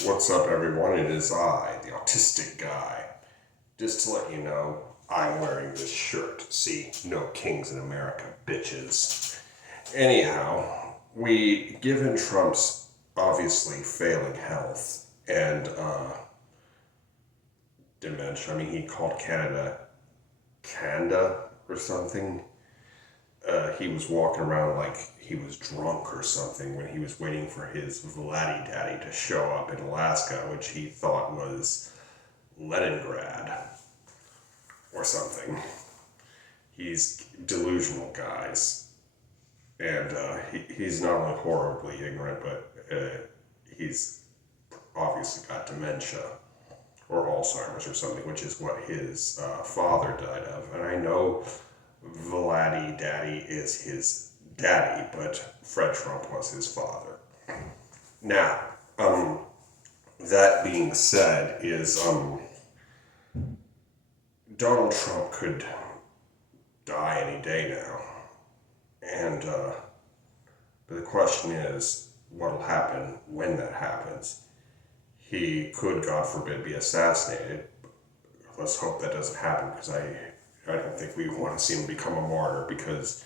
What's up, everyone? It is I, the autistic guy. Just to let you know, I'm wearing this shirt. See, no kings in America, bitches. Anyhow, given Trump's obviously failing health and dementia, he called Canada or something. He was walking around like he was drunk or something when he was waiting for his Vladdy Daddy to show up in Alaska, which he thought was Leningrad or something. He's delusional, guys. And he's not only horribly ignorant, but he's obviously got dementia or Alzheimer's or something, which is what his father died of. And I know Vladdy Daddy is his daddy, but Fred Trump was his father. Now, that being said, Donald Trump could die any day now, and but the question is, what'll happen when that happens? He could, God forbid, be assassinated. Let's hope that doesn't happen, because I don't think we want to see him become a martyr, because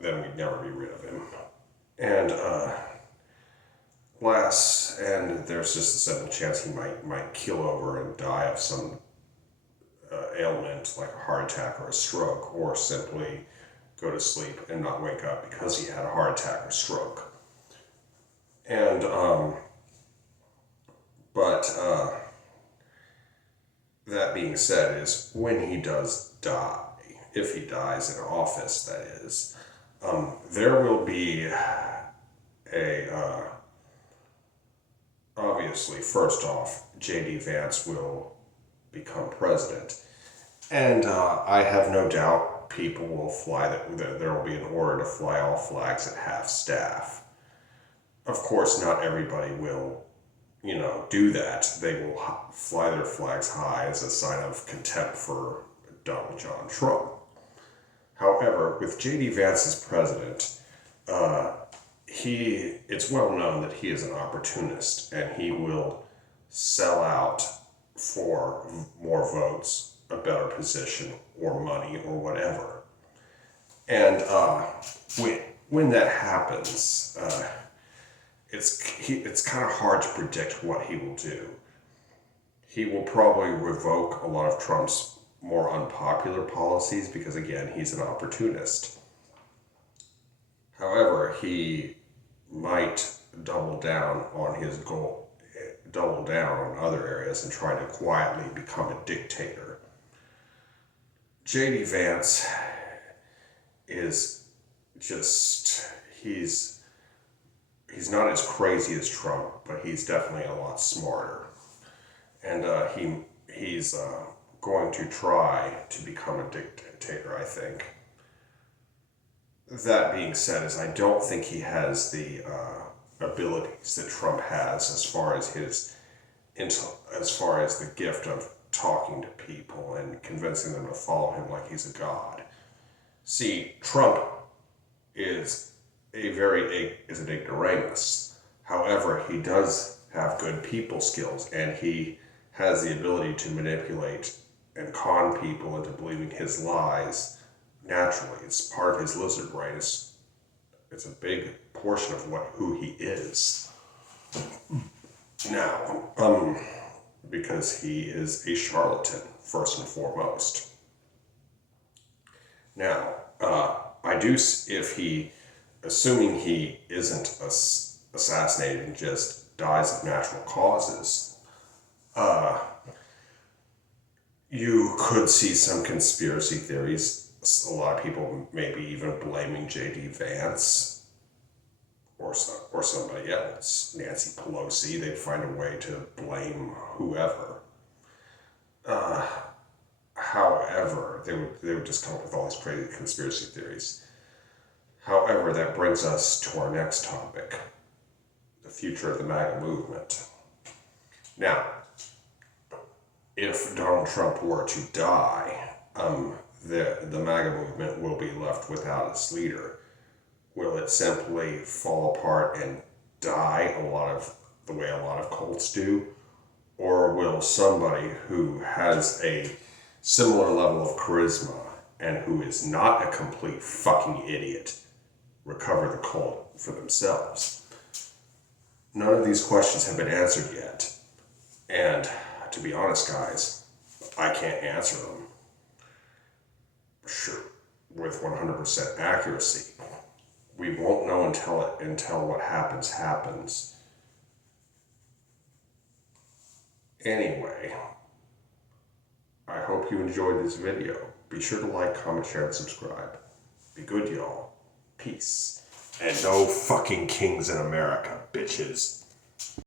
then we'd never be rid of him. And and there's just a sudden chance he might keel over and die of some ailment like a heart attack or a stroke, or simply go to sleep and not wake up because he had a heart attack or stroke. And but that being said, is when he does die, if he dies in office, that is, there will be a obviously, first off, J.D. Vance will become president. And I have no doubt people will fly, that there will be an order to fly all flags at half staff. Of course, not everybody will, do that. They will fly their flags high as a sign of contempt for Donald John Trump. However, with J.D. Vance as president, it's well known that he is an opportunist, and he will sell out for more votes, a better position, or money, or whatever. And when that happens, it's kind of hard to predict what he will do. He will probably revoke a lot of Trump's more unpopular policies because, again, he's an opportunist. However, he might double down on his goal, double down on other areas, and try to quietly become a dictator. J.D. Vance is just, he's not as crazy as Trump, but he's definitely a lot smarter. And he's going to try to become a dictator, I think. That being said, is I don't think he has the abilities that Trump has as far as the gift of talking to people and convincing them to follow him like he's a god. See, Trump is an ignoramus. However, he does have good people skills, and he has the ability to manipulate and con people into believing his lies naturally. It's part of his lizard brain. It's a big portion of who he is. Now, because he is a charlatan, first and foremost. Now, assuming he isn't assassinated and just dies of natural causes, you could see some conspiracy theories. A lot of people maybe even blaming J.D. Vance or somebody else, Nancy Pelosi. They'd find a way to blame whoever. However, they would just come up with all these crazy conspiracy theories. However, that brings us to our next topic, the future of the MAGA movement. Now, if Donald Trump were to die, the MAGA movement will be left without its leader. Will it simply fall apart and die? A lot of the way a lot of cults do? Or will somebody who has a similar level of charisma and who is not a complete fucking idiot recover the cult for themselves? None of these questions have been answered yet. And to be honest, guys, I can't answer them sure with 100% accuracy. We won't know until what happens. Anyway, I hope you enjoyed this video. Be sure to like, comment, share, and subscribe. Be good, y'all. Peace. And no fucking kings in America, bitches.